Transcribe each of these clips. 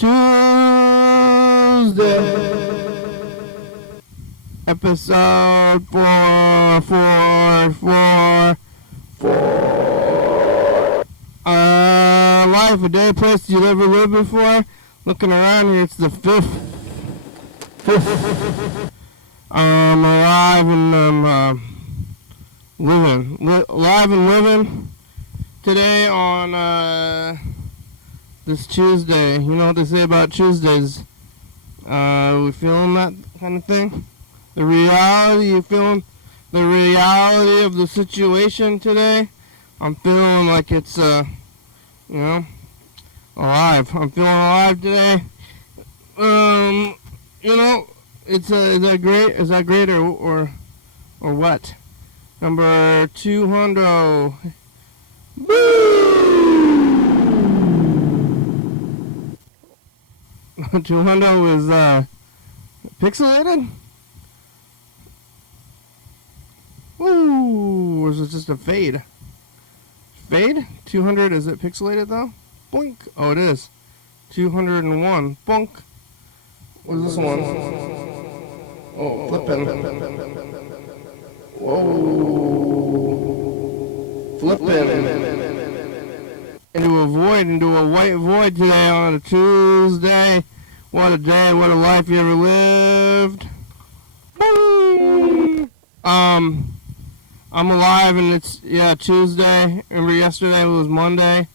Tuesday, episode 444. Life, a day, place you ever lived before. Looking around here, it's the fifth. I'm alive and I'm alive and living today on this Tuesday. You know what they say about Tuesdays? We feeling that kind of thing? The reality, you feeling the reality of the situation today? I'm feeling like it's, alive. I'm feeling alive today. It's is that great? Is that great or what? Number 200. Woo! 200 is pixelated. Woo! Or is it just a fade? Fade? 200, is it pixelated though? Boink. Oh, it is. 201. Bonk. What is this one? Oh, flipping. Whoa. Flipping. Into a white void today on a Tuesday. What a day, what a life you ever lived. I'm alive and it's, Tuesday. Remember yesterday was Monday.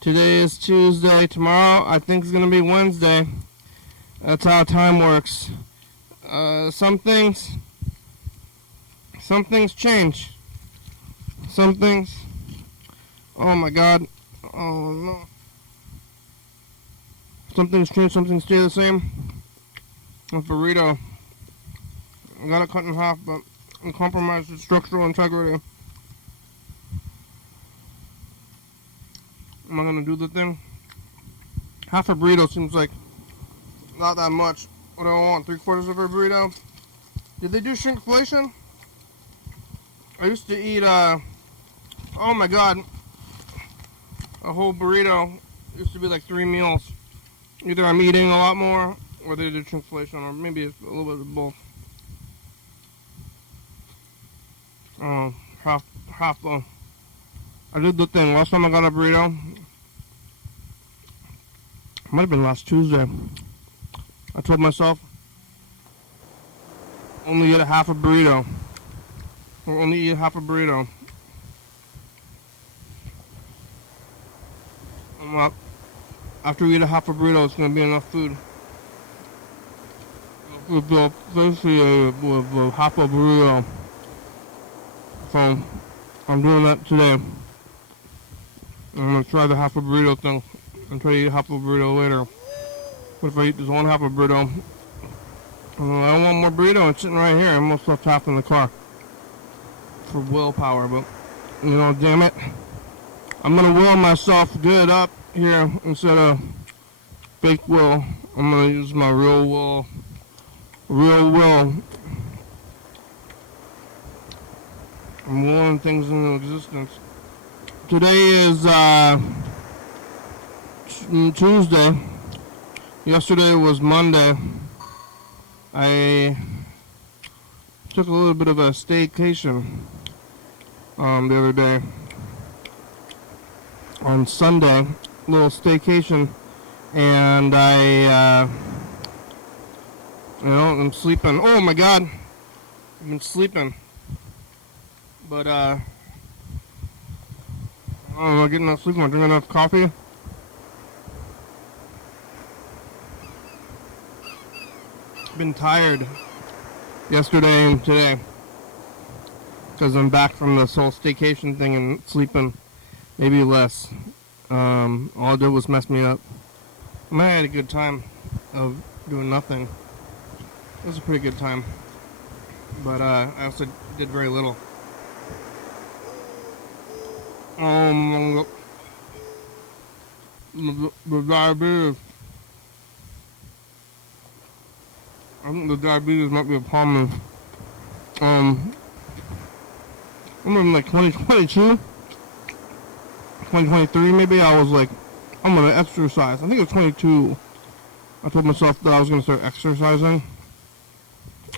Today is Tuesday. Tomorrow I think it's going to be Wednesday. That's how time works. Some things change. Some things, oh my God. Oh no. Some things change, some things stay the same. A burrito. I got it cut in half, but I compromised its structural integrity. Am I gonna do the thing? Half a burrito seems like not that much. What do I want? 3/4 of a burrito? Did they do shrinkflation? I used to eat, oh my God, a whole burrito used to be like 3 meals. Either I'm eating a lot more, or they did shrinkflation, or maybe it's a little bit of both. Half though. I did the thing. Last time I got a burrito, it might have been last Tuesday. I told myself, only eat a half a burrito. Or only eat half a burrito. After we eat a half a burrito, it's going to be enough food. With the with half a burrito. So, I'm doing that today. I'm going to try the half a burrito thing. And try to eat half a burrito later. But if I eat this one half a burrito, I don't want more burrito. It's sitting right here. I almost left half in the car. For willpower, but, damn it. I'm going to will myself good up here instead of fake will. I'm going to use my real will. I'm willing things into existence. Today is Tuesday. Yesterday was Monday. I took a little bit of a staycation the other day. On Sunday, little staycation, and I'm sleeping. Oh my God, I've been sleeping, but I don't know, getting enough sleep. Am I drinking enough coffee? Been tired yesterday and today because I'm back from this whole staycation thing and sleeping. Maybe less. All I did was mess me up. I had a good time of doing nothing. It was a pretty good time. But I also did very little. The diabetes. I think the diabetes might be a problem. I'm in like 2022. 2023 maybe, I was like, I'm gonna exercise. I think it was 22. I told myself that I was going to start exercising.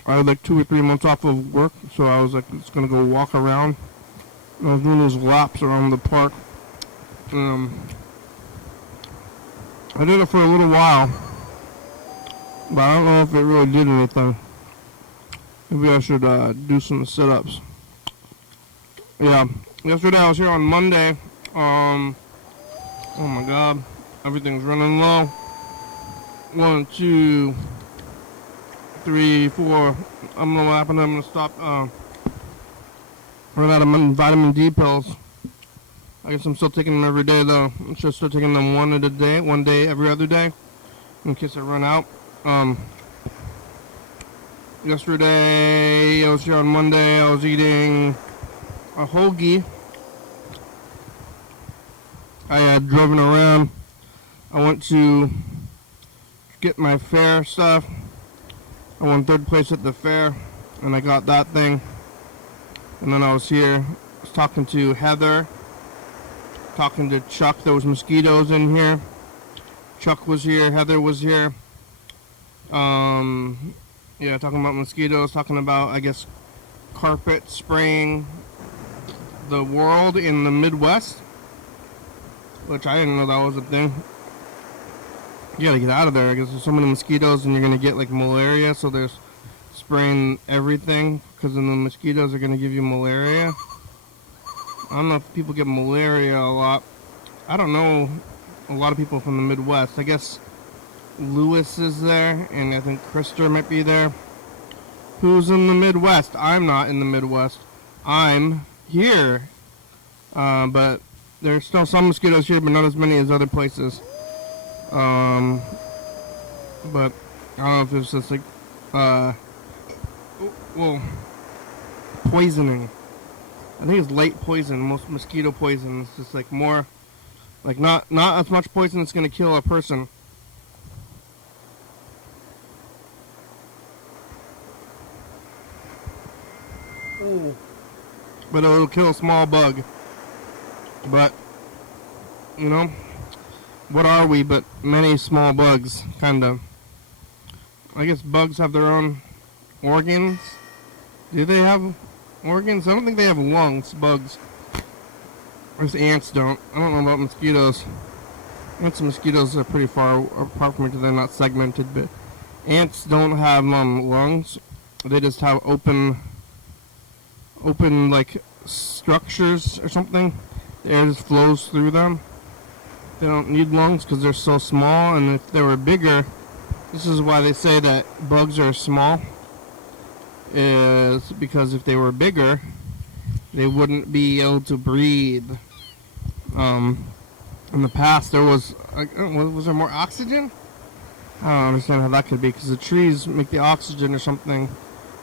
I had like 2 or 3 months off of work, so I was like, just going to go walk around. And I was doing those laps around the park. I did it for a little while, but I don't know if it really did anything. Maybe I should do some sit-ups. Yeah, yesterday I was here on Monday. Oh my god, everything's running low. 1, 2, 3, 4. I don't know what happened. I'm gonna stop. Run out of vitamin D pills. I guess I'm still taking them every day though. I should start taking them one day every other day, in case I run out. Yesterday I was here on Monday. I was eating a hoagie. I had driven around. I went to get my fair stuff. I won 3rd place at the fair, and I got that thing. And then I was here. I was talking to Heather, talking to Chuck. There was mosquitoes in here. Chuck was here. Heather was here. Yeah, talking about mosquitoes. Talking about, I guess, carpet spraying the world in the Midwest, which I didn't know that was a thing. You gotta get out of there. I guess there's so many mosquitoes and you're gonna get like malaria, so there's spraying everything because then the mosquitoes are gonna give you malaria. I don't know if people get malaria a lot. I don't know a lot of people from the Midwest. I guess Lewis is there, and I think Krister might be there. Who's in the Midwest? I'm not in the Midwest. I'm here. But there's still some mosquitoes here, but not as many as other places. But I don't know if it's just like, poisoning. I think it's light poison. Most mosquito poison is just like more, like not as much poison that's gonna kill a person. Ooh. But it'll kill a small bug. But, you know, what are we but many small bugs, kind of. I guess bugs have their own organs. Do they have organs? I don't think they have lungs, bugs. Or ants don't. I don't know about mosquitoes. Ants and mosquitoes are pretty far apart from each other. They're not segmented, but ants don't have lungs. They just have open like structures or something. The air just flows through them. They don't need lungs because they're so small, and if they were bigger, this is why they say that bugs are small, is because if they were bigger, they wouldn't be able to breathe. In the past, there was there more oxygen? I don't understand how that could be, because the trees make the oxygen or something,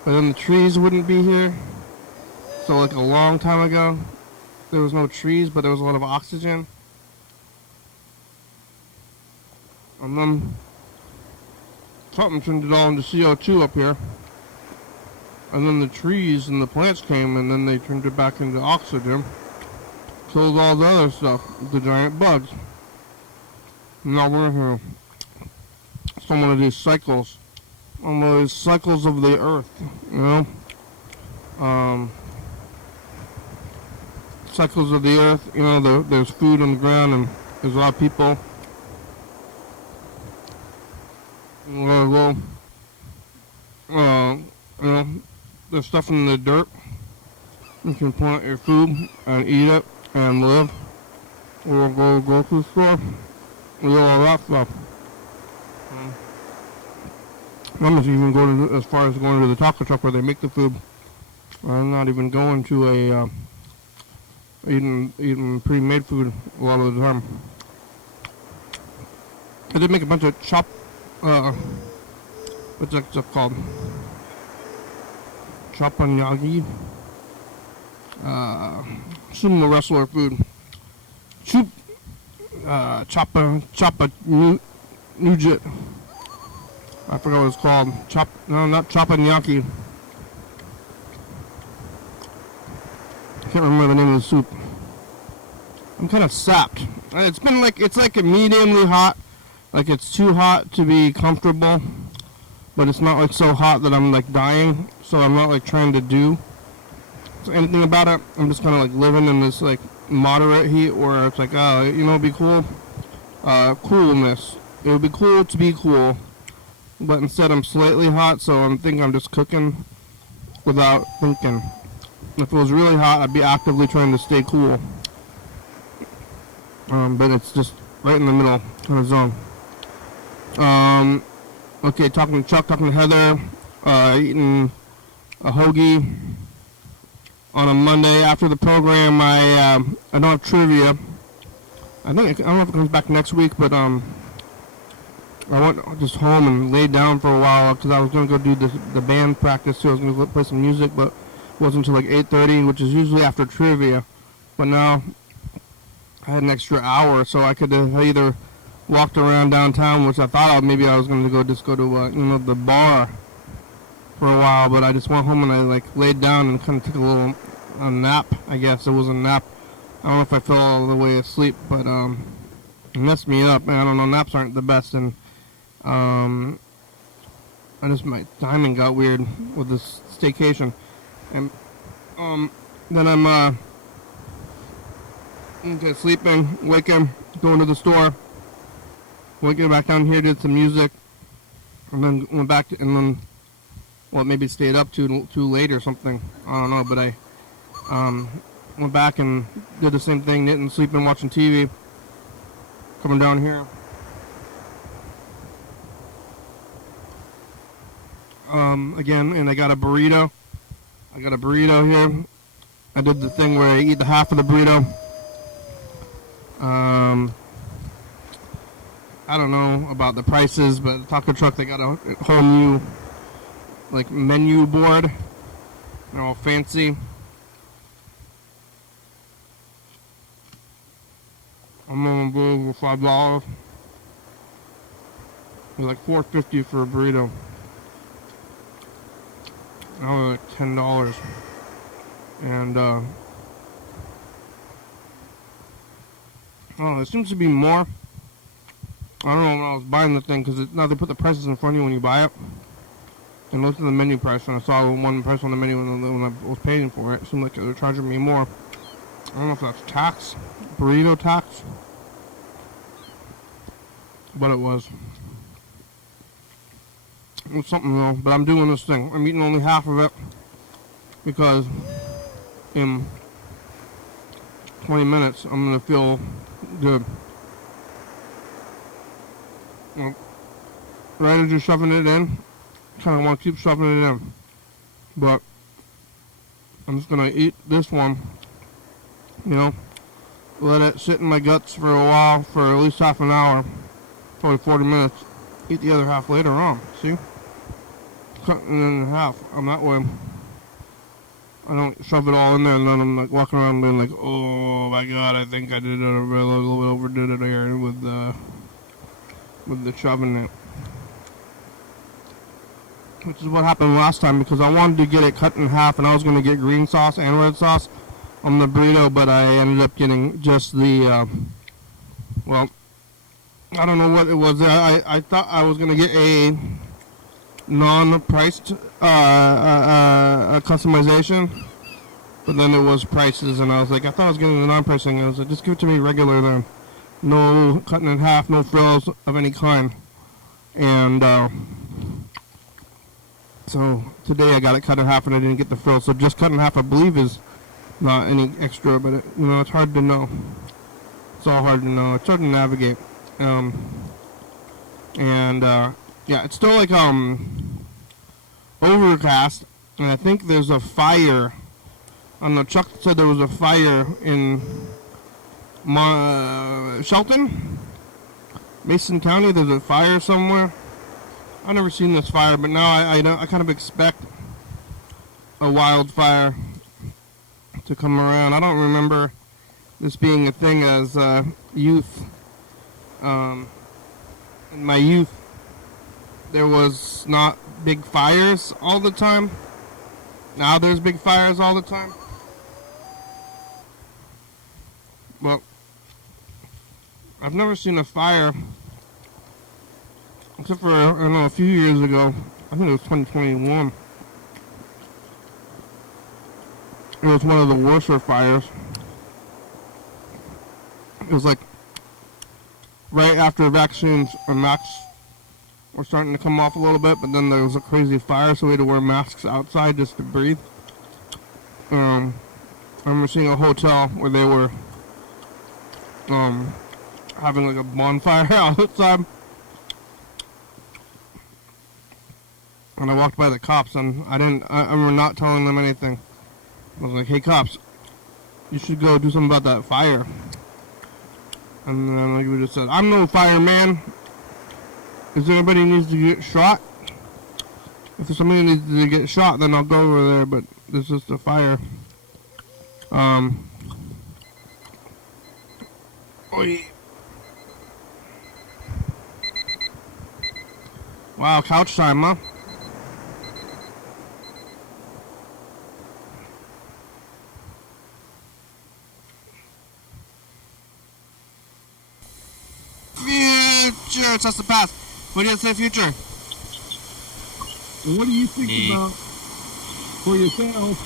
but then the trees wouldn't be here. So like a long time ago, there was no trees, but there was a lot of oxygen. And then something turned it all into CO2 up here. And then the trees and the plants came, and then they turned it back into oxygen. Killed all the other stuff, the giant bugs. Now we're here. Some one of these cycles. One of these cycles of the earth, you know? Cycles of the earth, you know, there's food on the ground, and there's a lot of people. You know, there's stuff in the dirt. You can plant your food and eat it and live. Or go to the grocery store. We do all that stuff. I'm not even going as far as going to the taco truck where they make the food. I'm not even going to a eating pre-made food a lot of the time. I did make a bunch of what's that stuff called? Chopanyagi. Sumo wrestler food. Choppa Nugget. I forgot what it's called. Not Chopanyaki. Can't remember the name of the soup. I'm kind of sapped. It's like a mediumly hot Like it's too hot to be comfortable, but it's not like so hot that I'm like dying. So I'm not like trying to do anything about it. I'm just kind of like living in this like moderate heat, where it's like, oh, you know, it'd be cool. Coolness. It would be cool to be cool, but instead I'm slightly hot, so I'm thinking I'm just cooking without thinking. If it was really hot, I'd be actively trying to stay cool. But it's just right in the middle kind of zone. Okay, talking to Chuck, talking to Heather, eating a hoagie on a Monday after the program. I don't have trivia. I don't know if it comes back next week, but I went just home and laid down for a while because I was gonna go do the band practice too. I was gonna play some music, but it wasn't until like 8:30, which is usually after trivia. But now I had an extra hour, so I could have either walked around downtown, which I thought maybe I was going to go to the bar for a while, but I just went home and I like laid down and kind of took a nap. I guess it was a nap. I don't know if I fell all the way asleep, but it messed me up. I don't know. Naps aren't the best, and my timing got weird with this staycation, and then I'm okay, sleeping, waking, going to the store, waking back down here, did some music, and then went back to, and then, well, maybe stayed up too late or something. I don't know, but I went back and did the same thing, knitting, sleeping, watching TV, coming down here. Again, and I got a burrito. Here. I did the thing where I eat the half of the burrito. I don't know about the prices, but Taco Truck, they got a whole new like menu board. They're all fancy. I'm gonna go for $5. It was like $4.50 for a burrito. Now like $10. And oh, there seems to be more. I don't know when I was buying the thing, because now they put the prices in front of you when you buy it. And looked at the menu price, and I saw one price on the menu when I was paying for it. It seemed like they were charging me more. I don't know if that's tax, burrito tax, but it was. It was something though, but I'm doing this thing. I'm eating only half of it, because in 20 minutes I'm going to feel good. Well, right as you're shoving it in, kind of want to keep shoving it in, but I'm just going to eat this one, you know, let it sit in my guts for a while, for at least half an hour, probably 40 minutes, eat the other half later on, see? Cutting it in half, I'm that way. I don't shove it all in there and then I'm like walking around being like, oh my god, I think I did it a little bit, overdid it here with the shoving it. Which is what happened last time, because I wanted to get it cut in half and I was going to get green sauce and red sauce on the burrito, but I ended up getting just the, well, I don't know what it was. I thought I was going to get a non-priced customization, but then it was prices, and I was like, I thought I was getting the non-pricing, and I was like, just give it to me regular then. No cutting in half, no frills of any kind. And so today I got it cut in half and I didn't get the frills, so just cut in half I believe is not any extra, but it's hard to know. It's all hard to know. It's hard to navigate. Yeah, it's still like overcast, and I think there's a fire. I don't know, Chuck said there was a fire in Shelton, Mason County. There's a fire somewhere. I've never seen this fire, but now I kind of expect a wildfire to come around. I don't remember this being a thing as youth. In my youth, there was not big fires all the time. Now there's big fires all the time. Well, I've never seen a fire Except for, I don't know, a few years ago, I think it was 2021. It was one of the worser fires. It was like right after vaccines or masks were starting to come off a little bit, but then there was a crazy fire, so we had to wear masks outside just to breathe. I remember seeing a hotel where they were having like a bonfire outside. And I walked by the cops, and I remember not telling them anything. I was like, hey cops, you should go do something about that fire. And then like we just said, I'm no fireman. If anybody needs to get shot, if somebody needs to get shot, then I'll go over there, but this is the fire. Wow, couch time, huh? Future, it's just the past. What do you say, future? And what do you think about, for yourself,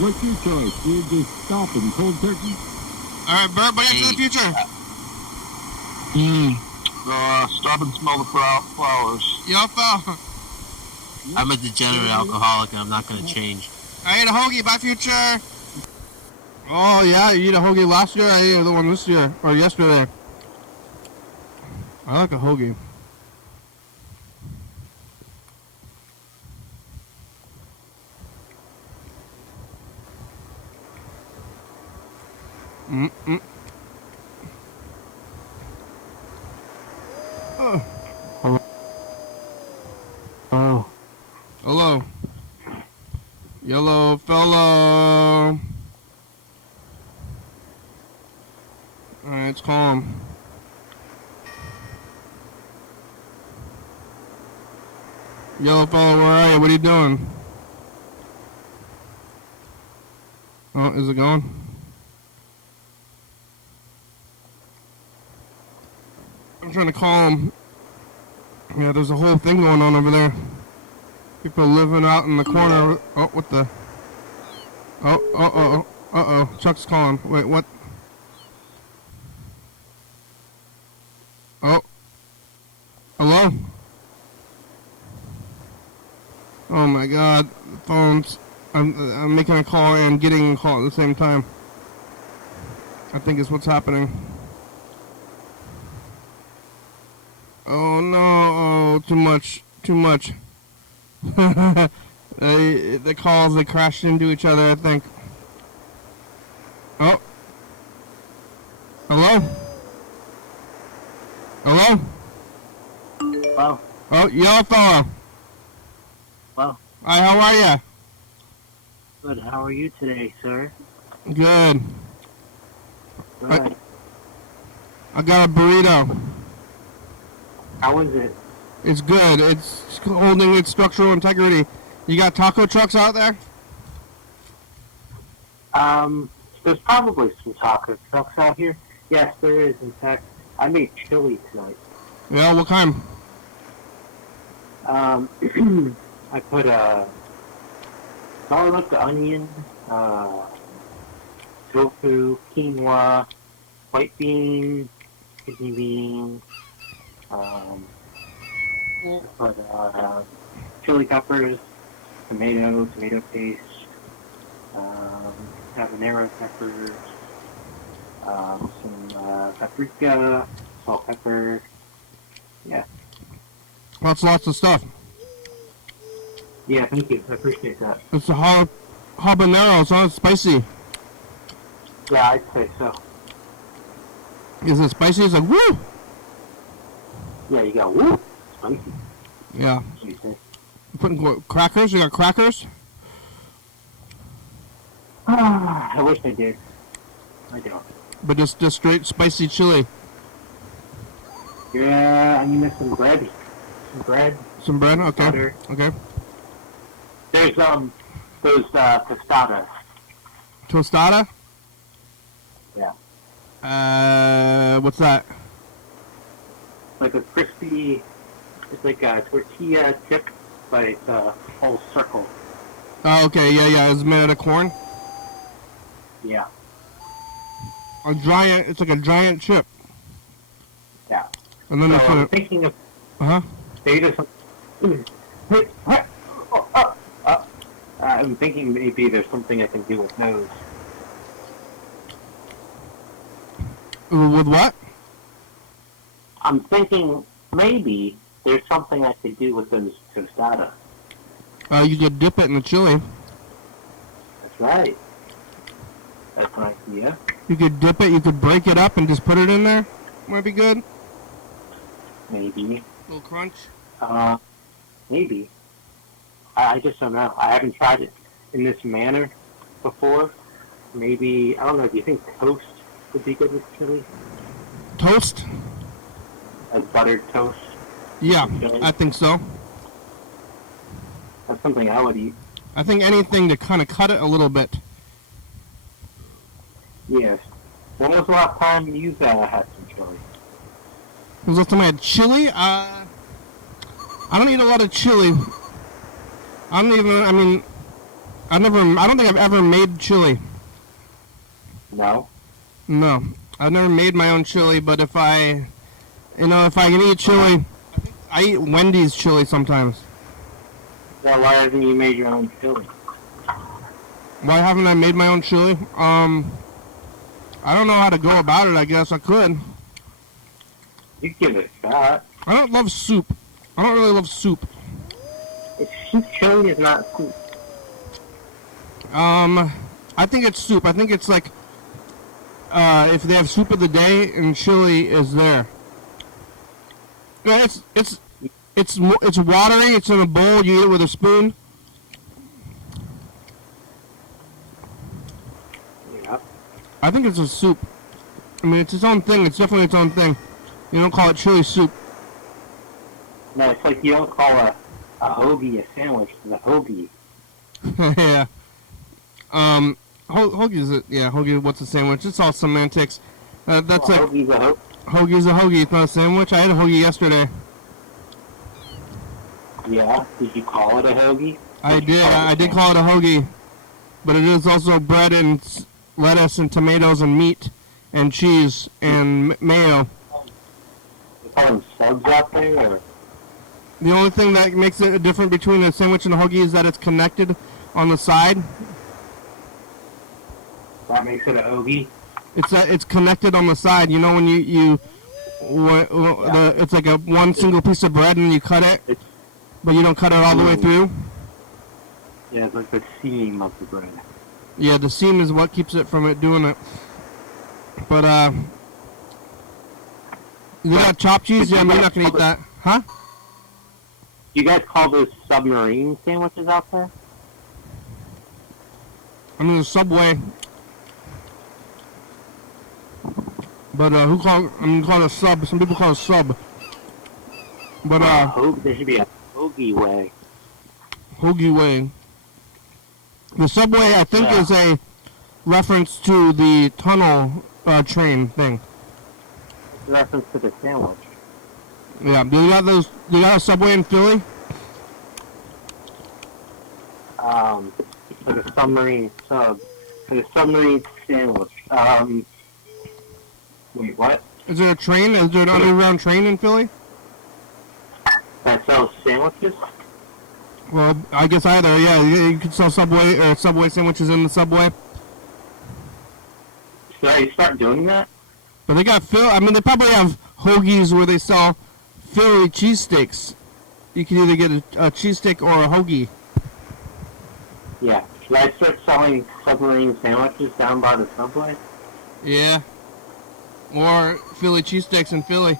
what's your choice? Do you just stop and cold turkey? Alright, Bert, what do you say, the future? Stop and smell the flowers. Yo, fella. I'm a degenerate alcoholic and I'm not going to change. I ate a hoagie, bye, future. Oh, yeah, you ate a hoagie last year? I ate the one this year, or yesterday. I like a hoagie. Mm-mm. Oh. Hello. Yellow fellow. Alright, it's calm. Yellow fellow, where are you? What are you doing? Oh, is it going? I'm trying to call him. Yeah, there's a whole thing going on over there. People living out in the corner. Oh, what the? Oh, uh-oh. Chuck's calling. Wait, what? Oh. Hello? Oh my god. The phone's... I'm making a call and getting a call at the same time. I think is what's happening. Oh no, oh, too much. The calls, they crashed into each other, I think. Oh. Hello? Hello? Hello? Oh, yellow fella. Hello? Hi, how are ya? Good. How are you today, sir? Good. Good. I got a burrito. How is it? It's good. It's holding its structural integrity. You got taco trucks out there? There's probably some taco trucks out here. Yes, there is. In fact, I made chili tonight. Yeah, what kind? I put garlic, onion, tofu, quinoa, white beans, kidney beans, I put chili peppers, tomato paste, habanero peppers, some paprika, salt, pepper. Yeah. That's lots of stuff. Yeah, thank you. I appreciate that. It's a habanero. It's not spicy. Yeah, I'd say so. Is it spicy? It's like, woo! Yeah, you got woo! Spicy. Yeah. That's what you say. Putting crackers? You got crackers? I wish I did. I don't. But just straight spicy chili. Yeah, and you mix some bread. Some bread? Okay. Butter. Okay. There's those tostadas. Tostada? Yeah. What's that? Like a crispy It's like a tortilla chip, but it's a whole circle. Oh, okay, yeah. It's made out of corn. Yeah. It's like a giant chip. Yeah. And then So they I'm put it, thinking of uh-huh. I'm thinking maybe there's something I can do with those. With what? I'm thinking maybe there's something I could do with those tostadas. You could dip it in the chili. That's right. That's an idea. You could dip it, you could break it up and just put it in there. Might be good. Maybe. Little crunch. Maybe. I just don't know. I haven't tried it in this manner before. Maybe, I don't know, do you think toast would be good with chili? Toast? Like buttered toast? Yeah, Chili? I think so. That's something I would eat. I think anything to kind of cut it a little bit. Yes. When was the last time you've had some chili? Was the last time I had chili? I don't eat a lot of chili. I don't think I've ever made chili. No? No. I've never made my own chili, but if I can eat chili, I eat Wendy's chili sometimes. Well, why haven't you made your own chili? Why haven't I made my own chili? I don't know how to go about it, I guess I could. You give it a shot. I don't love soup. I don't really love soup. Chili is not soup. I think it's soup. I think it's like, if they have soup of the day and chili is there. Yeah, it's watery. It's in a bowl. You eat it with a spoon. Yeah. I think it's a soup. I mean, it's its own thing. It's definitely its own thing. You don't call it chili soup. No, it's like you don't call a hoagie a sandwich. It's a hoagie. Yeah. Hoagie's a, yeah, hoagie, what's a sandwich? It's all semantics. That's like... Hoagie's a hoagie. Hoagie's a hoagie. It's not a sandwich. I had a hoagie yesterday. Yeah? Did you call it a hoagie? I did call it a hoagie. But it is also bread and lettuce and tomatoes and meat and cheese and mayo. You call them subs out there, or? The only thing that makes it different between a sandwich and a hoagie is that it's connected on the side. That makes it a hoagie? It's connected on the side. You know when it's like a one single piece of bread and you cut it, but you don't cut it all the way through. Yeah, it's like the seam of the bread. Yeah, the seam is what keeps it from it doing it. But you got chopped cheese? Yeah, I'm not gonna eat that, huh? You guys call those submarine sandwiches out there? I mean, the Subway. But call it a sub? Some people call it a sub. But there should be a hoagie way. Hoagie way. The Subway, I think, is a reference to the tunnel train thing. It's a reference to the sandwich. Yeah. Do you got those? Do you got a Subway in Philly? For the submarine sub. For the submarine sandwich. Wait, what? Is there a train? Is there an underground train in Philly? That sells sandwiches? Well, I guess either. Yeah, you could sell Subway sandwiches in the Subway. Should I start doing that? But they got I mean, they probably have hoagies where they sell Philly cheesesteaks. You can either get a cheesesteak or a hoagie. Yeah. Should I start selling submarine sandwiches down by the Subway? Yeah. Or Philly cheesesteaks in Philly.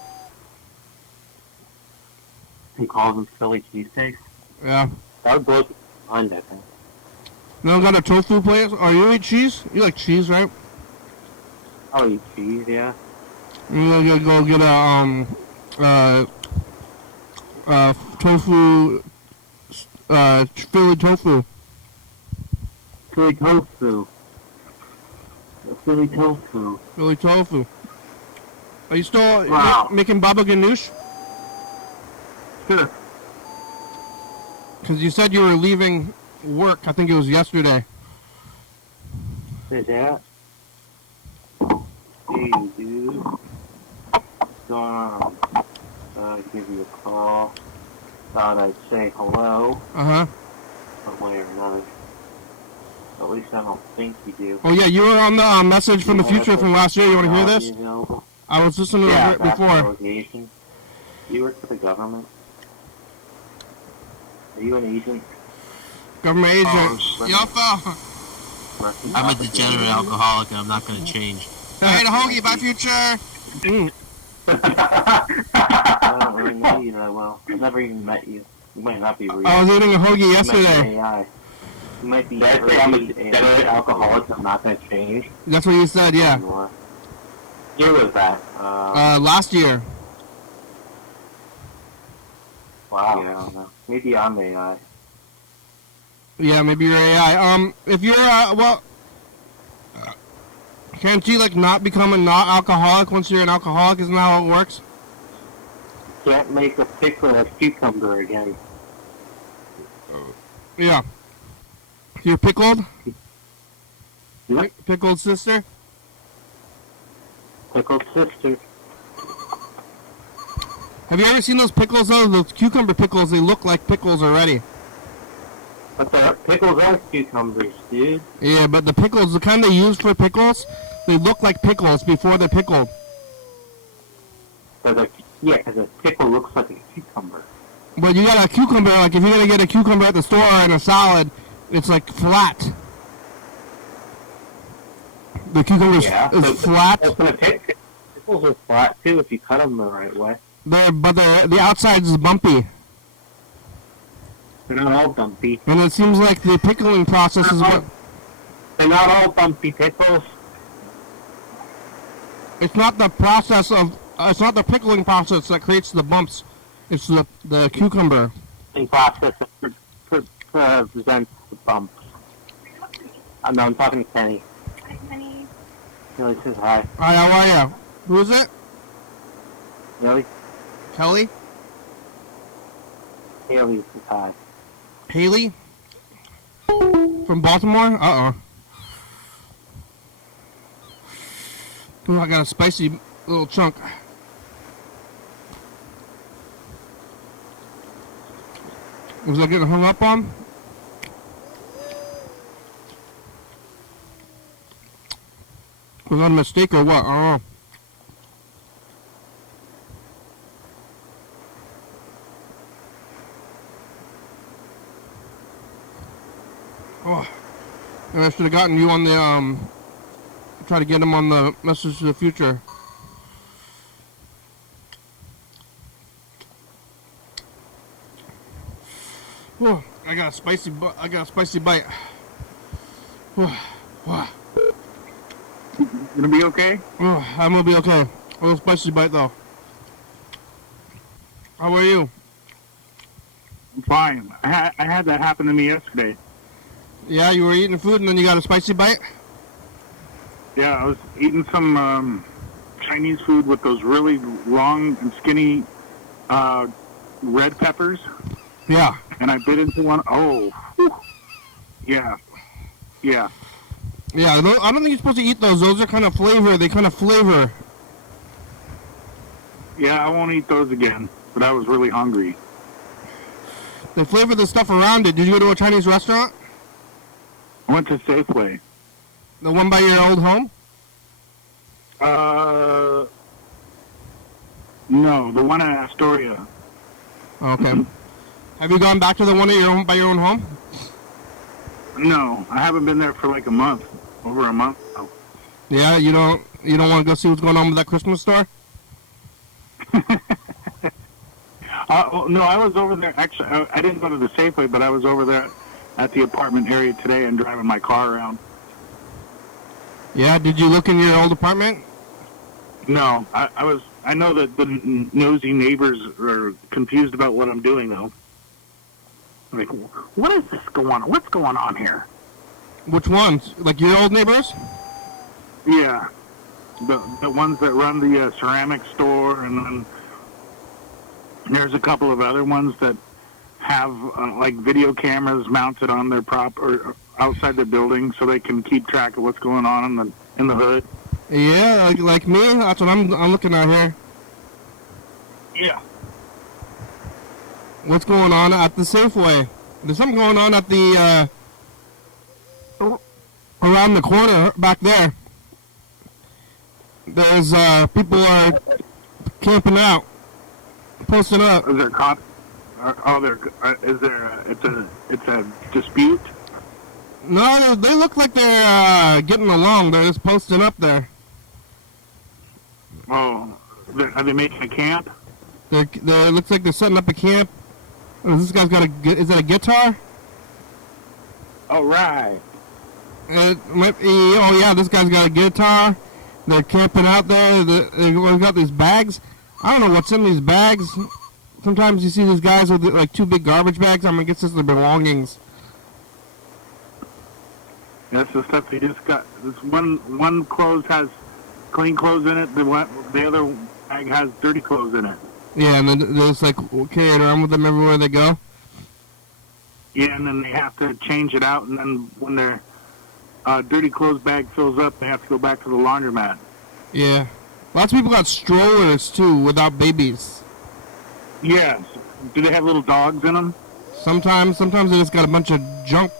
He calls them Philly cheesesteaks? Yeah. That would blow my mind, I think. No, got a tofu place? Oh, you eat cheese? You like cheese, right? I'll eat cheese, yeah. You go get tofu, Philly tofu. Philly tofu. Philly tofu. Philly tofu. Are you still Wow. making baba ganoush? Sure. Because you said you were leaving work. I think it was yesterday. Is that? Hey, dude. What's going on? Give you a call. Thought I'd say hello. Uh-huh. One way or another. At least I don't think you do. Oh, yeah, you were on the message from the future from last year. You want to hear this? Available? I was listening to it before. Delegation. You work for the government? Are you an agent? Government agent. Yup. I'm a degenerate alcoholic and I'm not going to change. I had a hoagie, bye future. I don't really know you that well. I've never even met you. You might not be real. I was eating a hoagie You might be yesterday. AI. You might be I'm a degenerate alcoholic. I'm not going to change. That's what you said, yeah. Year was that? Last year. Wow. Yeah, I don't know. Maybe I'm AI. Yeah, maybe you're AI. If you're, can't you, like, not become a not-alcoholic once you're an alcoholic? Isn't that how it works? Can't make a pickle a cucumber again. Yeah. You're pickled? Yep. Pickled sister? Pickled sister. Have you ever seen those pickles, though? Those cucumber pickles, they look like pickles already. But the pickles are cucumbers, dude. Yeah, but the pickles, the kind they use for pickles, they look like pickles before they're pickled. Because a pickle looks like a cucumber. But you got a cucumber, like if you're going to get a cucumber at the store in a salad, it's like flat. The cucumber is flat. Pickles are flat too if you cut them the right way. But the outside is bumpy. They're not all bumpy. And it seems like the pickling process is what... They're not all bumpy pickles. It's not the process of... it's not the pickling process that creates the bumps. It's the cucumber. The process that presents the bumps. No, I'm talking to Kenny. Hi, Kenny. Kelly says hi. Hi, how are you? Who is it? Really? Kelly? Haley says hi. Haley? From Baltimore? Uh-oh. Ooh, I got a spicy little chunk. Was I getting hung up on? Was that a mistake or what? I don't know. Oh, I should have gotten you on the, try to get him on the message to the future. Oh, I got a spicy bite. Oh, Gonna be okay? oh, I'm gonna be okay. A little spicy bite though. How are you? I'm fine. I had that happen to me yesterday. Yeah, you were eating food and then you got a spicy bite? Yeah, I was eating some Chinese food with those really long and skinny red peppers. Yeah. And I bit into one. Oh, whew. Yeah. Yeah, I don't think you're supposed to eat those. Those are kind of flavor. They kind of flavor. Yeah, I won't eat those again. But I was really hungry. They flavor the stuff around it. Did you go to a Chinese restaurant? I went to Safeway. The one by your old home? No, the one in Astoria. Okay. Have you gone back to the one at by your own home? No, I haven't been there for like a month. Over a month now. Yeah, you don't want to go see what's going on with that Christmas store? Well, no, I was over there. Actually, I didn't go to the Safeway, but I was over there at the apartment area today and driving my car around. Yeah, did you look in your old apartment? No, I know that the nosy neighbors are confused about what I'm doing, though. Like, what is this going on? What's going on here? Which ones? Like your old neighbors? Yeah, the ones that run the ceramic store, and then There's a couple of other ones that have like video cameras mounted on their prop or outside their building, so they can keep track of what's going on in the hood. Yeah, like me. That's what I'm looking at here. Yeah. What's going on at the Safeway? There's something going on at the around the corner back there. There's people are camping out, posting up. Is there is there? It's a dispute. No, they look like they're getting along. They're just posting up there. Oh, are they making a camp? They looks like they're setting up a camp. Oh, this guy's got is that a guitar? All right. It might be, oh yeah, this guy's got a guitar. They're camping out there. They've got these bags. I don't know what's in these bags. Sometimes you see these guys with like 2 big garbage bags. I guess it's their belongings. That's the stuff they just got. This one clothes has clean clothes in it. The other bag has dirty clothes in it. Yeah, and then they just like carry it around with them everywhere they go. Yeah, and then they have to change it out, and then when their dirty clothes bag fills up, they have to go back to the laundromat. Yeah. Lots of people got strollers, too, without babies. Yes. Do they have little dogs in them? Sometimes they just got a bunch of junk.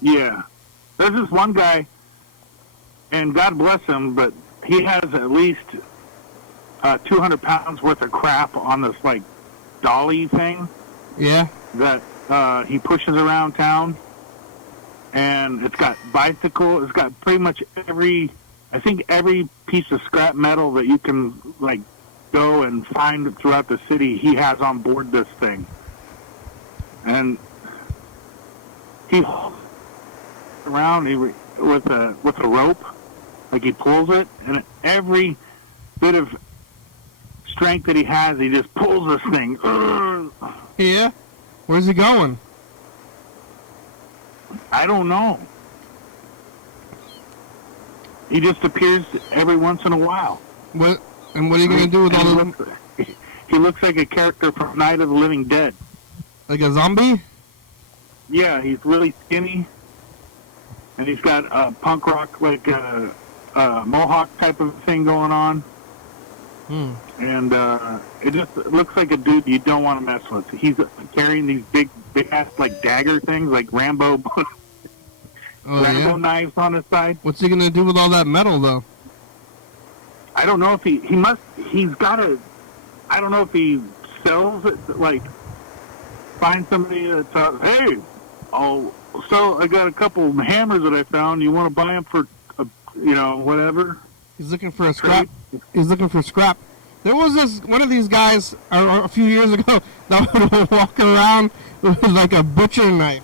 Yeah. There's this one guy, and God bless him, but he has at least 200 pounds worth of crap on this, like, dolly thing. Yeah. That he pushes around town. And it's got bicycle. It's got pretty much every piece of scrap metal that you can like go and find throughout the city. He has on board this thing, and he around with a rope, like he pulls it, and every bit of strength that he has, he just pulls this thing. Yeah. Where's he going? I don't know. He just appears every once in a while. What are you gonna do with all of them? He looks like a character from Night of the Living Dead. Like a zombie? Yeah, he's really skinny, and he's got a punk rock, like a mohawk type of thing going on. And it just looks like a dude you don't want to mess with. He's carrying these big ass like dagger things, like Rambo knives on his side. What's he gonna do with all that metal though? I don't know if he's got a, I don't know if he sells it, like find somebody that's hey, so I got a couple hammers that I found. You want to buy them for whatever. He's looking for a scrap. He's looking for scrap. There was one of these guys a few years ago that would walk around with like a butcher knife.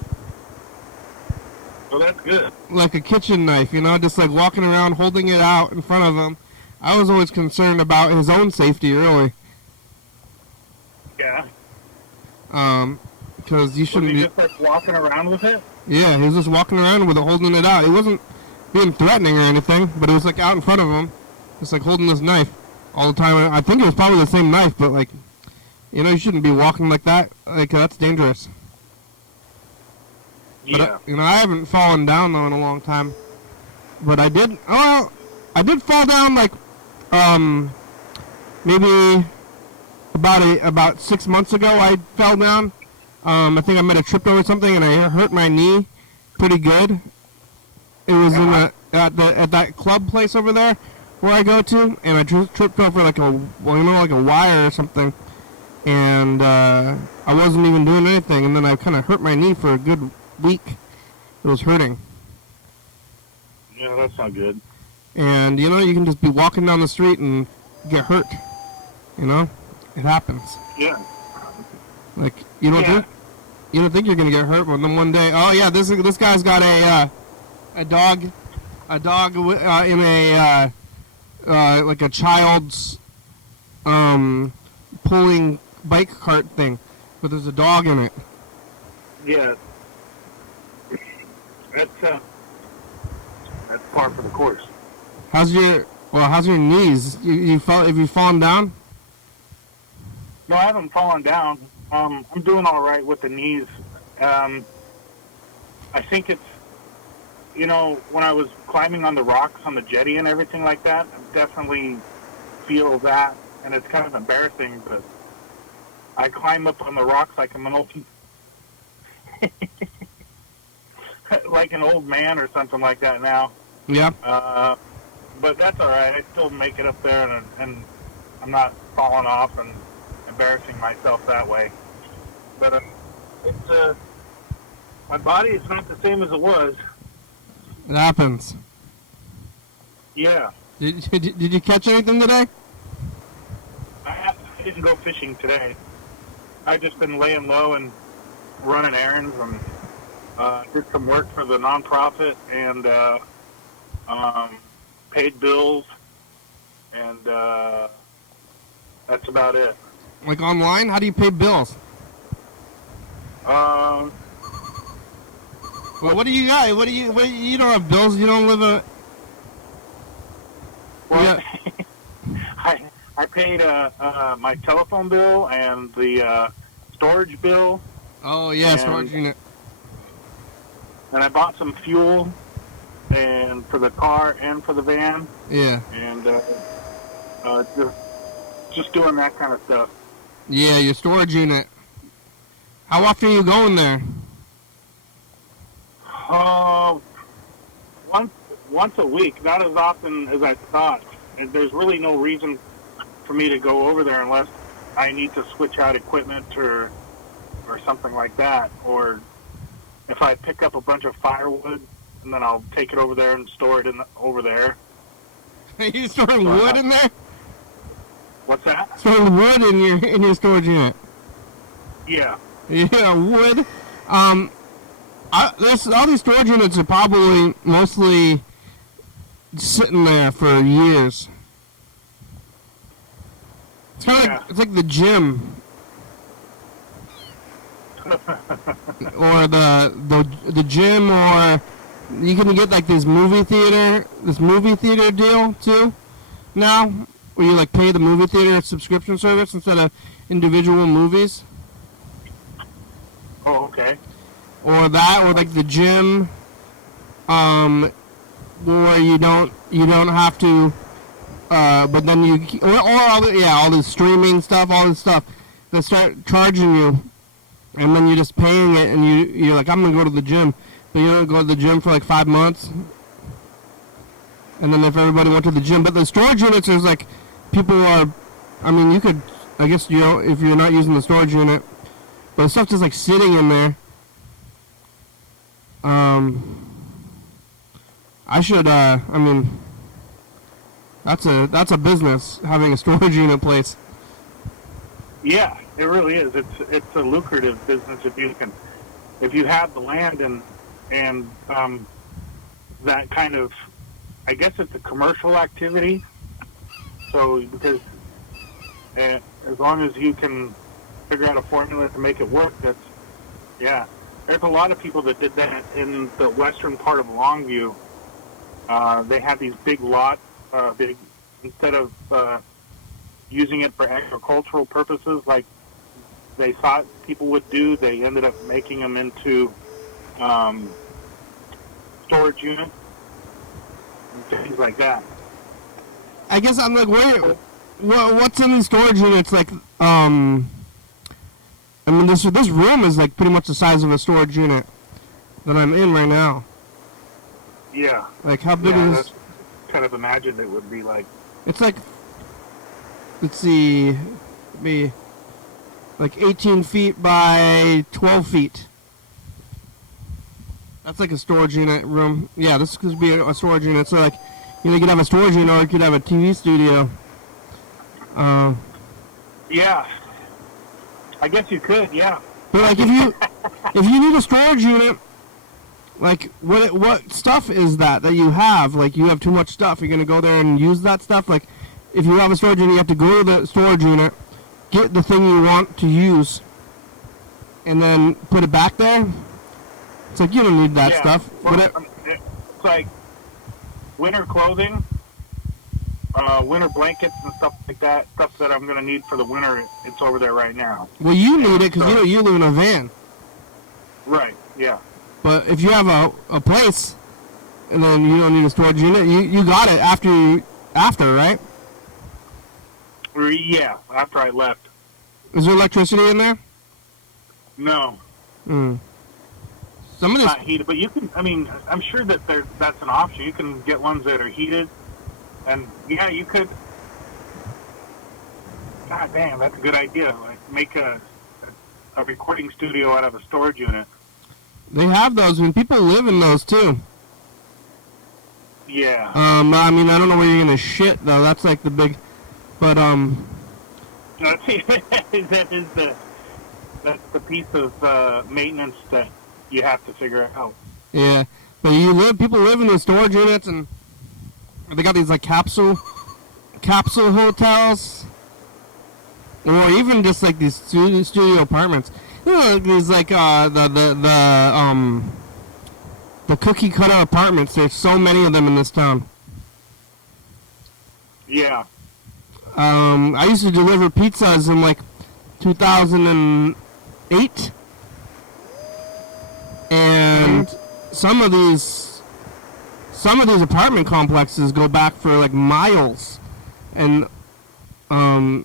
Well, that's good. Like a kitchen knife, just like walking around holding it out in front of him. I was always concerned about his own safety, really. Yeah. Because you shouldn't be just like walking around with it. Yeah, he was just walking around with it, holding it out. He wasn't being threatening or anything, but it was like out in front of him, just like holding this knife all the time. I think it was probably the same knife, but like, you shouldn't be walking like that. Like, that's dangerous. Yeah. But, I haven't fallen down though in a long time. But I did fall down like, maybe about 6 months ago. I fell down. I think I might have tripped over something and I hurt my knee pretty good. It was at that club place over there where I go to, and I tripped over like a wire or something, and I wasn't even doing anything, and then I kind of hurt my knee for a good week. It was hurting. Yeah, that's not good. And you can just be walking down the street and get hurt. It happens. Yeah. Like you don't think you're gonna get hurt, but then one day, oh yeah, this guy's got a dog in a like a child's pulling bike cart thing, but there's a dog in it. Yeah. That's par for the course. How's your knees? Have you fallen down? No, I haven't fallen down. I'm doing all right with the knees. I think it's, when I was climbing on the rocks on the jetty and everything like that, I definitely feel that, and it's kind of embarrassing, but I climb up on the rocks like I'm an old, like an old man or something like that now. Yeah. But that's all right. I still make it up there, and I'm not falling off and embarrassing myself that way. But it's my body is not the same as it was. It happens. Yeah. Did you catch anything today? I didn't go fishing today. I've just been laying low and running errands and did some work for the nonprofit and paid bills, and that's about it. Like online? How do you pay bills? Well, what do you got? You don't have bills. You don't live a. Well, I paid my telephone bill and the storage bill. Oh yeah, storage unit. And I bought some fuel, and for the car and for the van. Yeah. And just doing that kind of stuff. Yeah, your storage unit. How often are you going there? Once a week, not as often as I thought. And there's really no reason for me to go over there unless I need to switch out equipment or something like that. Or if I pick up a bunch of firewood, and then I'll take it over there and store it over there. Are you storing wood in there? What's that? Storing wood in your storage unit. Yeah. Yeah, wood. All these storage units are probably mostly sitting there for years. It's kind of it's like the gym, or the gym, or you can get like this movie theater deal too. Now, where you like pay the movie theater subscription service instead of individual movies. Oh, okay. Or that, or like the gym, where you don't have to, but then all the streaming stuff, all this stuff, they start charging you, and then you're just paying it, and you're like, I'm gonna go to the gym, but you don't go to the gym for like 5 months, and then if everybody went to the gym, but the storage units is like, people are, I mean, you could, I guess if you're not using the storage unit, but the stuff just like sitting in there. I should, I mean, that's a business, having a storage unit place. Yeah, it really is. It's a lucrative business if you have the land and that kind of, I guess it's a commercial activity. So because as long as you can figure out a formula to make it work, yeah. There's a lot of people that did that in the western part of Longview. They had these big lots, instead of using it for agricultural purposes like they thought people would do, they ended up making them into storage units and things like that. I guess I'm like, what's in these storage units? Like, I mean, this room is like pretty much the size of a storage unit that I'm in right now. Yeah. Like, how big is? That's kind of imagined it would be like. It's like, let's see, be like 18 feet by 12 feet. That's like a storage unit room. Yeah, this could be a storage unit. So like, you could have a storage unit, or you could have a TV studio. Yeah. I guess you could, yeah. But like, if you need a storage unit, like what stuff is that you have? Like, you have too much stuff. You're gonna go there and use that stuff. Like, if you have a storage unit, you have to go to the storage unit, get the thing you want to use, and then put it back there. It's like, you don't need that stuff. Well, it's like winter clothing. winter blankets and stuff like that. Stuff that I'm gonna need for the winter. It's over there right now. Well, you need it because you live in a van. Right. Yeah. But if you have a place, and then you don't need a storage unit, you got it after, right? Yeah. After I left. Is there electricity in there? No. Hmm. Some of this. Not heated, but you can. I mean, I'm sure that that's an option. You can get ones that are heated, and yeah, you could. God damn, that's a good idea. Like make a recording studio out of a storage unit. They have those. I mean, people live in those too. Yeah. I mean, I don't know where you're gonna shit though. That's like the big. But That's the piece of maintenance that you have to figure out. Yeah, but people live in the storage units, and they got these like capsule hotels, or even just like these studio apartments. You know, these like the cookie cutter apartments. There's so many of them in this town. Yeah. I used to deliver pizzas in like 2008. And some of these apartment complexes go back for like miles, and I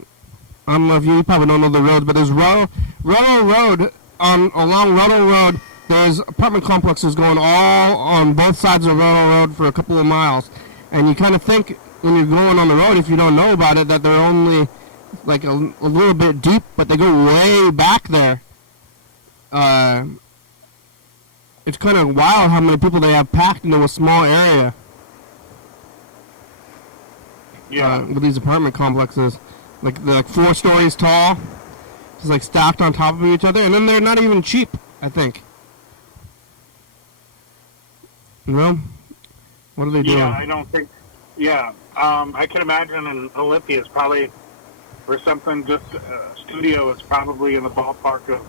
don't know if you probably don't know the road, but there's Ruddle Road along Ruddle Road. There's apartment complexes going all on both sides of Ruddle Road for a couple of miles, and you kind of think when you're going on the road, if you don't know about it, that they're only like a little bit deep, but they go way back there. It's kind of wild how many people they have packed into a small area. Yeah. With these apartment complexes, they're like 4 stories tall, just like stacked on top of each other, and then they're not even cheap, I think. You know? What are they doing? Yeah, I don't think. Yeah, I can imagine in Olympia it's probably for something just studio. It's probably in the ballpark of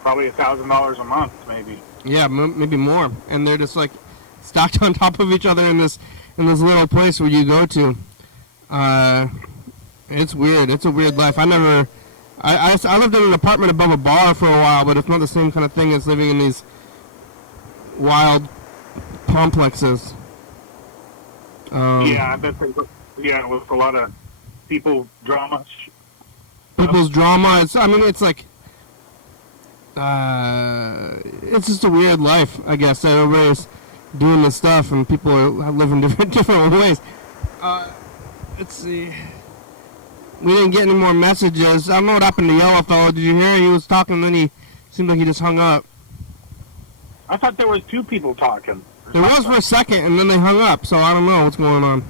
probably $1,000 a month, maybe. Yeah, maybe more, and they're just like stacked on top of each other in this little place where you go to. It's weird. It's a weird life. I lived in an apartment above a bar for a while, but it's not the same kind of thing as living in these wild complexes. Yeah, I bet. With a lot of people's drama. People's drama. It's like. It's just a weird life, I guess. That everybody's doing this stuff, and people are living different ways. Let's see. We didn't get any more messages. I don't know what happened to Yellow Fellow. Did you hear? He was talking, and then he seemed like he just hung up. I thought there was 2 people talking. There was for a second, and then they hung up. So I don't know what's going on.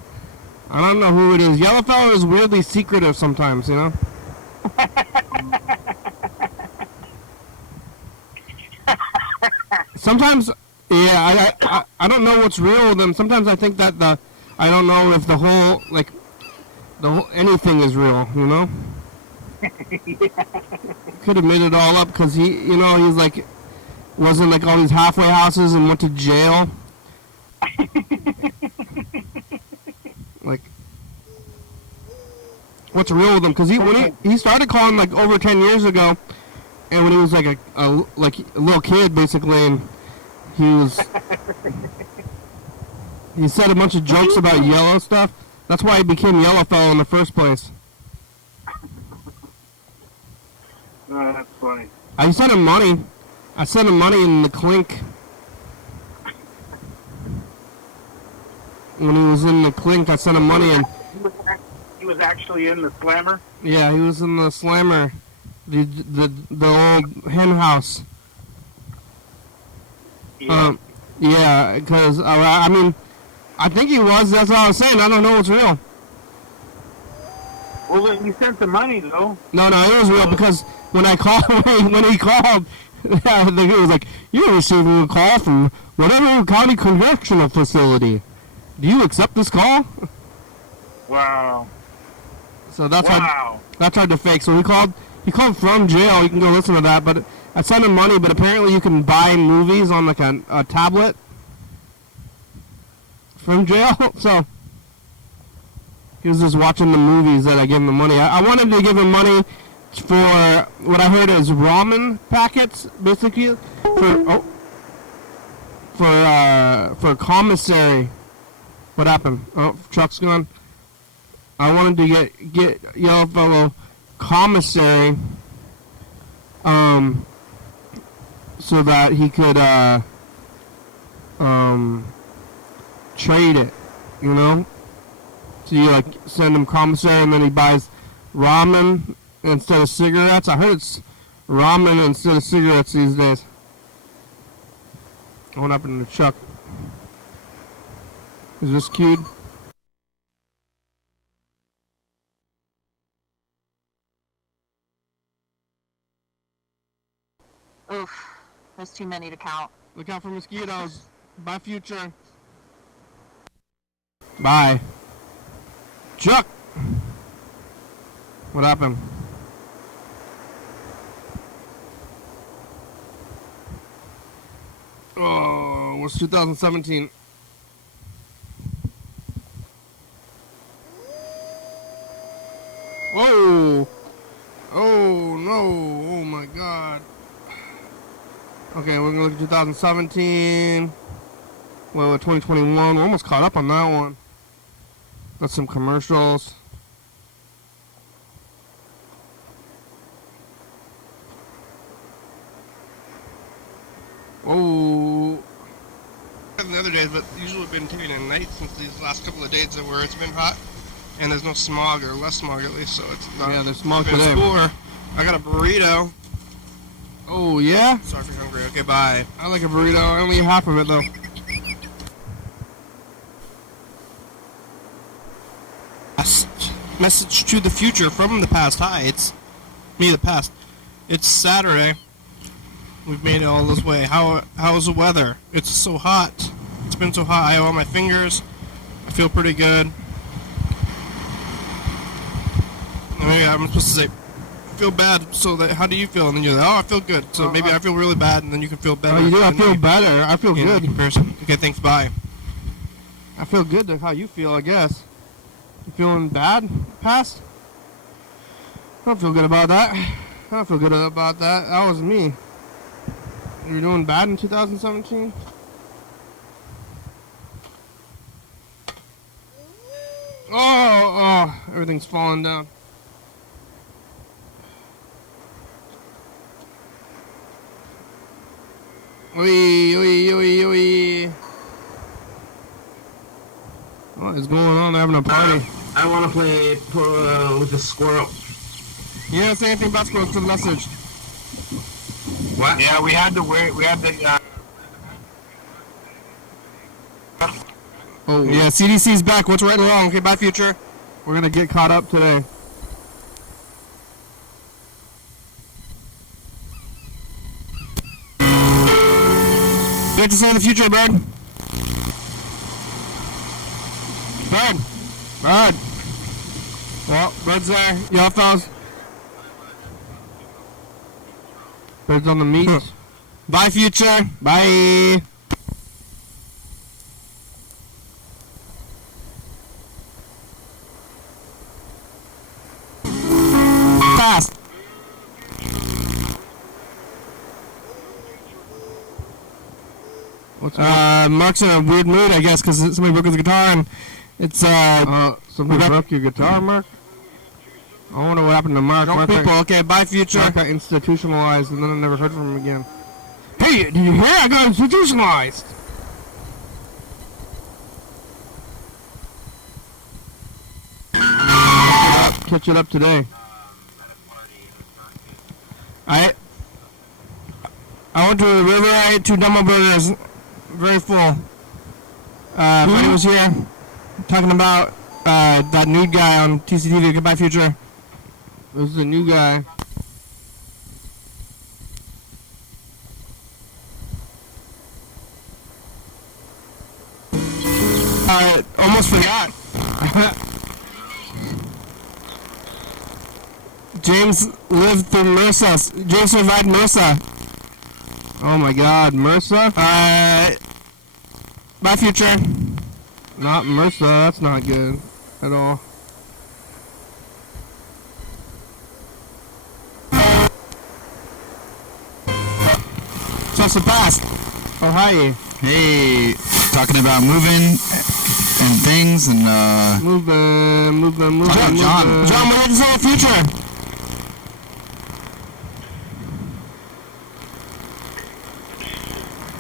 I don't know who it is. Yellow Fellow is weirdly secretive sometimes, you know. Sometimes, yeah, I don't know what's real with them. Sometimes I think that I don't know if the whole anything is real, you know? Could have made it all up because he's like, was in like all these halfway houses and went to jail. Like, what's real with him? Because when he started calling like over 10 years ago, and when he was like a little kid basically, and he said a bunch of jokes about yellow stuff. That's why he became Yellow Fellow in the first place. That's funny. I sent him money. I sent him money in the clink. When he was in the clink, I sent him money, and he was actually in the slammer. Yeah, he was in the slammer, the old hen house. Yeah. Yeah, because I mean, I think he was. That's all I was saying. I don't know what's real. Well, then you sent the money though. No, it was real because when I called, when he called, I think it was like, you're receiving a call from whatever county correctional facility. Do you accept this call? Wow. So that's hard to fake. So he called from jail. You can go listen to that. But I sent him money. But apparently you can buy movies on like a tablet from jail. So He was just watching the movies that I gave him the money. I wanted to give him money for what I heard is ramen packets, basically for commissary. What happened? Oh, truck's gone. I wanted to get Yellow Fellow commissary, so that he could trade it, you know. So you like send him commissary and then he buys ramen instead of cigarettes. I heard it's ramen instead of cigarettes these days. What happened to Chuck? Is this cute? Oof, there's too many to count. Look out for mosquitoes. Bye, future. Bye. Chuck! What happened? Oh, what's 2017? Whoa! Oh no! Oh my God! Okay, we're gonna look at 2017. Well, 2021. We're almost caught up on that one. Got some commercials. Whoa. Than the other days, but usually we've been taking a night since these last couple of days where it's been hot. And there's no smog, or less smog at least, so it's not. Yeah, there's smog today. I got a burrito. Oh, yeah? Sorry if you're hungry. Okay, bye. I like a burrito. I only eat half of it, though. Message to the future from the past. Hi, it's me, the past. It's Saturday. We've made it all this way. How's the weather? It's so hot. It's been so hot. I have all my fingers. I feel pretty good. Maybe I'm supposed to say, feel bad, so that, how do you feel? And then you're like, oh, I feel good. So maybe I feel really bad, and then you can feel better. Oh, you do? I feel better. I feel good. In comparison. Okay, thanks, bye. I feel good to how you feel, I guess. You feeling bad, past? I don't feel good about that. I don't feel good about that. That was me. You were doing bad in 2017? Oh, everything's falling down. Oi. What is going on? They're having a party. I want to play with the squirrel. You didn't say anything about squirrels to the message. What? Yeah, we had to wait. We had to. Oh, yeah, CDC's back. What's right and wrong? Okay, bye, future. We're going to get caught up today. You have to say the future, Bird. Bird. Well, Bird's there. Y'all fellas. Bird's on the meat. Bye, future. Bye. Fast. Mark's in a weird mood, I guess, because somebody broke his guitar, and it's, somebody broke your guitar, Mark? I wonder what happened to Mark. Mark people, okay, bye, future. Mark got institutionalized, and then I never heard from him again. Hey, did you hear? I got institutionalized! Catch it up today. I went to the river, I ate 2 dumbo burgers. Very full. Buddy was here talking about that nude guy on TCTV. Goodbye, future. This is a new guy. Almost forgot. James lived through MRSA. James survived MRSA. Oh my God, MRSA? Bye, future. Not MRSA, that's not good at all. Trust the past. Oh, hi. Hey, talking about moving and things and Moving. John, what is the future?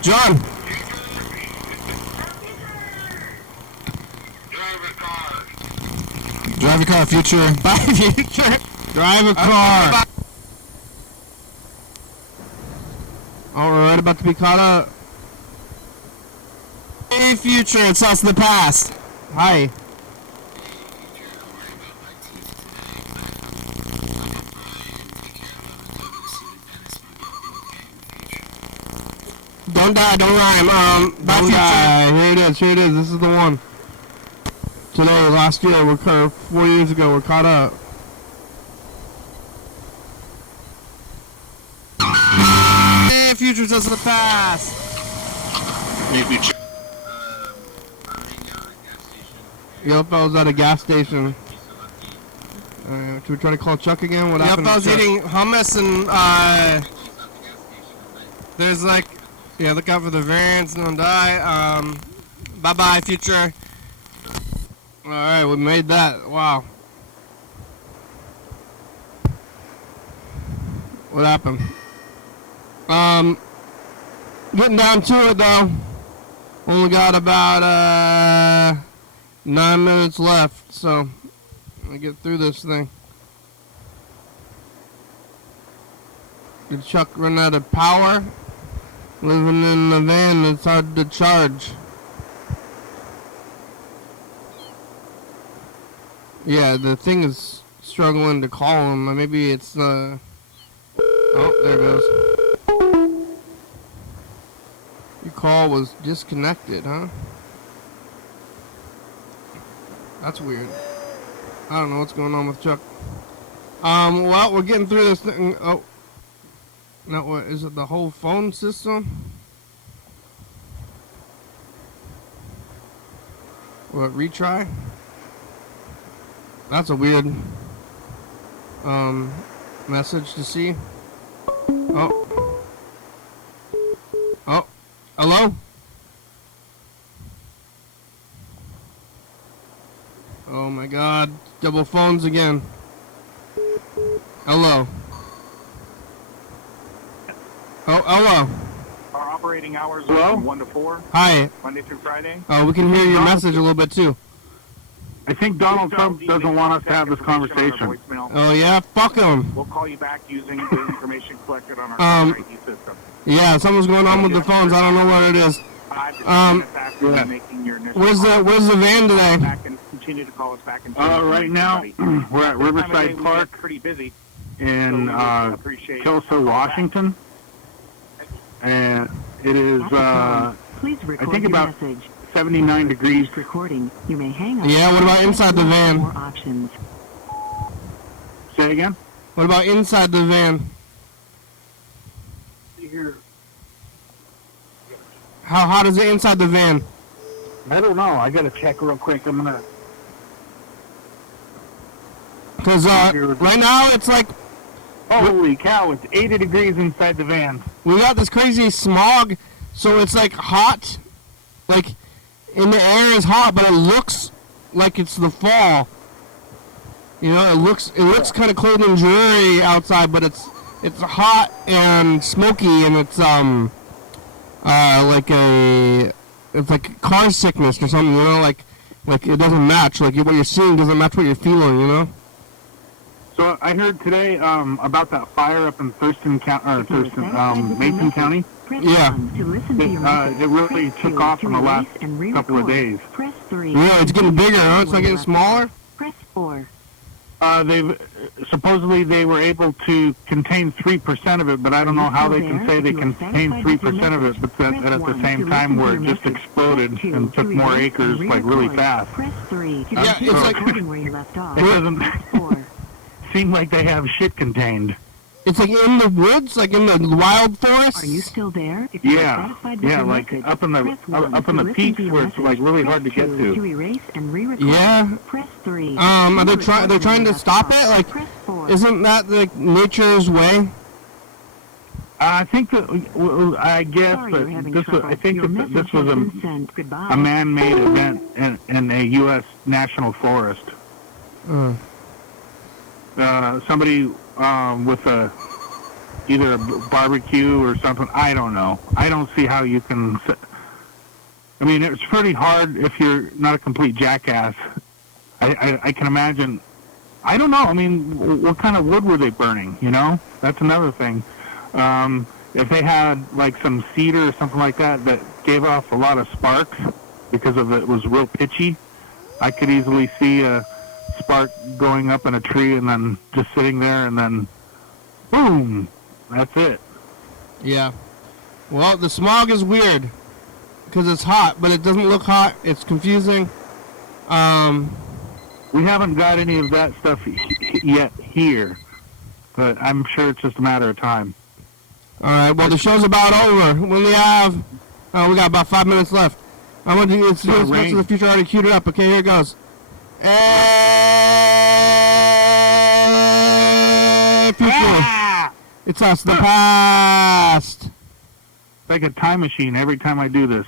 John. Drive a car, future. Bye, future. Drive a car. Alright, about to be caught up. Hey, future, it's us in the past. Hi. Don't die, don't rhyme. Bye, Don't future. die. Here it is. This is the one. Today, last year, 4 years ago, we're caught up. Hey, future's us in the past. Hey, future. Yep, I was at a gas station. Should we try to call Chuck again? What happened? Yep, I was to Chuck? eating hummus and there's like, yeah, look out for the variants, don't die. Bye bye, future. Alright, we made that. Wow. What happened? Getting down to it though. Only got about 9 minutes left, so let me get through this thing. Did Chuck run out of power? Living in the van, it's hard to charge. Yeah, the thing is struggling to call him. Maybe it's oh, there it goes. Your call was disconnected, huh? That's weird. I don't know what's going on with Chuck. Well, we're getting through this thing. Oh. No, what, is it the whole phone system? What, retry? That's a weird message to see. Oh. Oh. Hello? Oh my god. Double phones again. Hello. Oh, hello. Our operating hours Hello? are from 1 to 4, Hi. Monday through Friday. We can hear your message a little bit too. I think Donald Trump doesn't want us to have this conversation. Oh yeah, fuck him. We'll call you back using the information collected on our ID system. Yeah, something's going on with the phones. I don't know what it is. 5 to 10 minutes after yeah. making your initial Where's the van today? back and continue to call us back in. Right now, we're at Riverside Park Pretty busy. in Appreciate Kelso, Washington. And it is, Please I record think your about message. 79 degrees. Recording. You may hang up. Yeah, what about inside the van? More options. Say again? What about inside the van? How hot is it inside the van? I don't know. I gotta check real quick. I'm gonna... Because right now it's like Holy cow, it's 80 degrees inside the van. we got this crazy smog, so it's like hot, like in the air is hot, but it looks like it's the fall. You know, it looks kind of cold and dreary outside, but it's hot and smoky, and it's it's like car sickness or something. You know, like it doesn't match. Like what you're seeing doesn't match what you're feeling. You know. So I heard today about that fire up in Thurston County, Mason County. Yeah. It really took off in the last couple of days. Press 3. Really, it's getting bigger, huh? It's not getting smaller. Press 4. Supposedly they were able to contain 3% of it, but I don't know how they can say they contained 3% of it, but that at the same time where it just exploded and took more acres like really fast. Press 3. Yeah, it's like Where you left off. It doesn't Press 4. seem like they have shit contained. it's like in the woods, like in the wild forest. Are you still there? If you are satisfied with your like message, up in the press 1 up in to the listen peaks to your where it's message. like really Press hard to get 2 to. erase and re-record. Yeah. Press 3. Are they trying? They're trying to stop it. Like, Press 4. isn't that like nature's way? I think that, I guess, Sorry but you're having this was, trouble. I think Your that message this was has been sent. Goodbye. a man-made event in a U.S. national forest. Somebody with either a barbecue or something. I don't know. I don't see how you can. I mean, it's pretty hard if you're not a complete jackass. I can imagine. I don't know. I mean, what kind of wood were they burning? You know, that's another thing. If they had like some cedar or something like that that gave off a lot of sparks because of it was real pitchy, I could easily see a spark going up in a tree and then just sitting there and then boom, that's it. Yeah. Well, the smog is weird because it's hot, but it doesn't look hot. It's confusing. We haven't got any of that stuff yet here, but I'm sure it's just a matter of time. All right. Well, the show's about over. We only have. We got about 5 minutes left. I'm gonna do it's Back to the Future already queued it up. Okay, here it goes. Hey, future. It's us, the past. It's like a time machine every time I do this.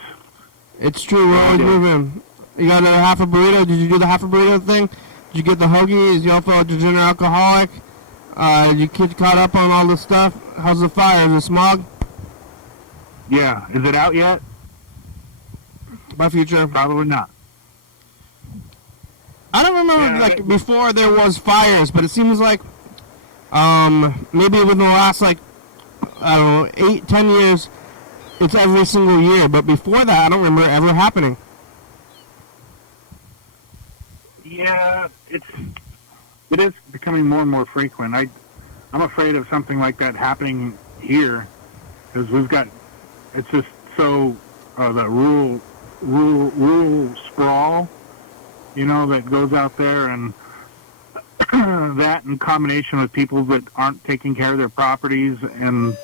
It's true. We're always moving. You got another half a burrito? Did you do the half a burrito thing? Did you get the hoagie? Is you also a degenerate alcoholic? You get caught up on all this stuff? How's the fire? Is it smog? Yeah. Is it out yet? Bye, future. Probably not. I don't remember before there was fires, but it seems like maybe within the last I don't know 8-10 years, it's every single year. But before that, I don't remember it ever happening. Yeah, it is becoming more and more frequent. I'm afraid of something like that happening here because it's just so the rural sprawl, you know, that goes out there, and that in combination with people that aren't taking care of their properties, and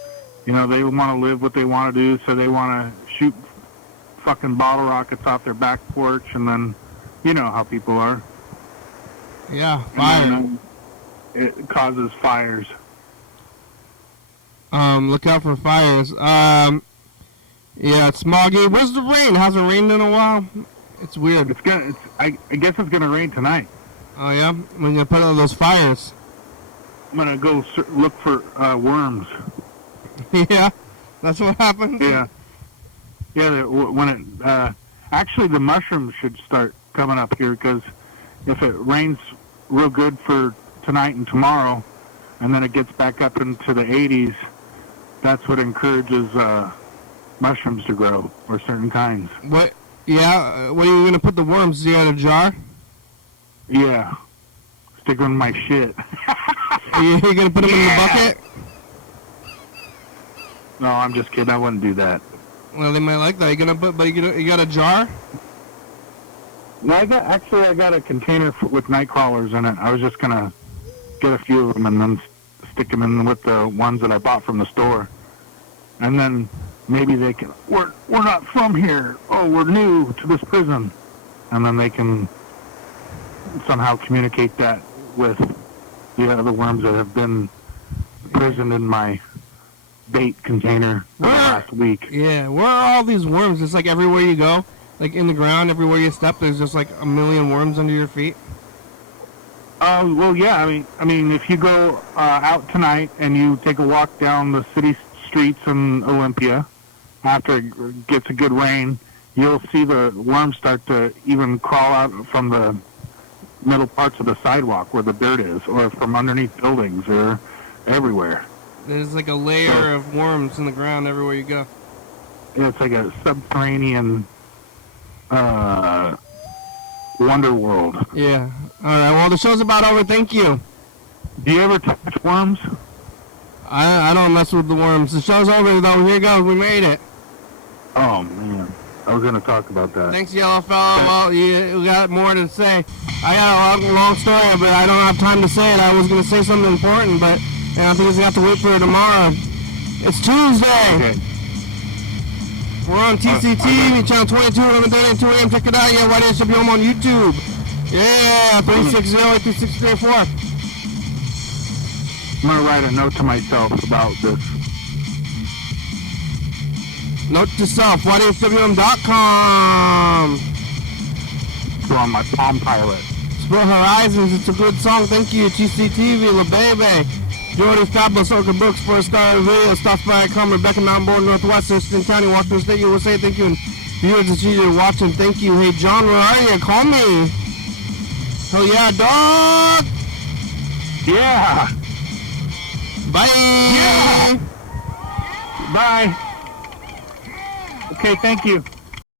you know they want to live what they want to do, so they want to shoot fucking bottle rockets off their back porch, and then you know how people are. Yeah, fire. And then, it causes fires. Look out for fires. Yeah, it's smoggy. Where's the rain? Hasn't rained in a while. It's weird. I guess it's gonna rain tonight. Oh yeah, when you put out those fires. I'm gonna go look for worms. Yeah, that's what happened. Yeah, when it actually the mushrooms should start coming up here because if it rains real good for tonight and tomorrow, and then it gets back up into the 80s, that's what encourages mushrooms to grow, or certain kinds. What? Yeah, what are you gonna put the worms? Do you got a jar? Yeah, stick them in my shit. You're gonna put them in the bucket? No, I'm just kidding. I wouldn't do that. Well, they might like that. You got a jar? No, I got a container with night crawlers in it. I was just gonna get a few of them and then stick them in with the ones that I bought from the store, and then maybe they can. We're not from here. Oh, we're new to this prison, and then they can somehow communicate that with the other worms that have been imprisoned in my bait container last week. Yeah, where are all these worms? It's like everywhere you go. Like in the ground, everywhere you step, there's just like a million worms under your feet. Well, yeah. I mean, if you go out tonight and you take a walk down the city streets in Olympia, after it gets a good rain, you'll see the worms start to even crawl out from the middle parts of the sidewalk where the dirt is, or from underneath buildings, or everywhere. There's like a layer of worms in the ground everywhere you go. It's like a subterranean wonder world. Yeah. All right. Well, the show's about over. Thank you. Do you ever touch worms? I don't mess with the worms. The show's over though. Here goes. We made it. Oh man, I was gonna talk about that. Thanks, yellow fella. Well, you got more to say. I got a long story, but I don't have time to say it. I was gonna say something important, but I think we're gonna have to wait for it tomorrow. It's Tuesday. Okay. We're on TCTV, channel 22, 11:32 a.m. Check it out. Yeah, YDHWM on YouTube. Yeah, 360-8634. I'm gonna write a note to myself about this. Note to self, YDHWM.com. Go on my Palm Pilot. Sport Horizons, it's a good song. Thank you. TCTV, La Baby. Jordy Fabulous, Oka Brooks, First Star Video, Stuff by Com, Rebecca Mountain Board, Northwest, Thurston County, Washington State, USA. Thank you. And viewers that you're watching, thank you. Hey, John, where are you? Call me. Hell yeah, dog. Yeah. Bye. Yeah. Bye. Okay, thank you.